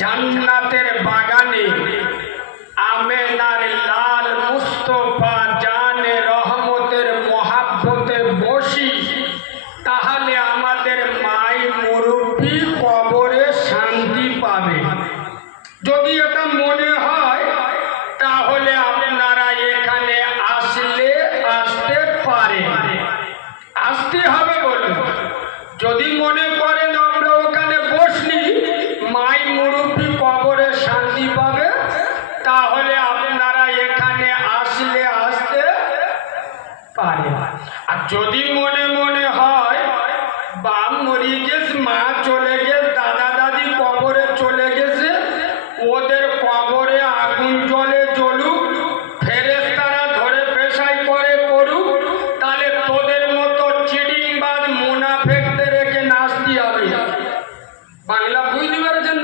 জান্নাতের বাগানে আমেনার লাল মুস্তফা জানে রহমতের মহাব্বতে বসি, তাহলে আমাদের মাই মুরব্বী কবরে শান্তি পাবে। যদি এটা মনে হয় তাহলে আপনারা এখানে আসলে আসতে পারেন, আসতে হবে বলুন। যদি মনে করেন আমরা ওখানে বসলি মাই মুরব্বী কবরে শান্তি পাবে, তাহলে আপনারা এখানে আসলে আসতে পারেন। আর যদি মনে মনে হয় বাপ মরে গেছে, মা চলে গেছে, দাদা দাদি কবরে চলে গেছে, ওদের কবরে আগুন জলে জ্বলুক, ফেরেশতারা ধরে পেশাই করে করুক, তাহলে তোদের মতো চিডিংবাজ মুনাফেকদের রেখে নাচতে হবে। বাংলা বুঝতে পারছেন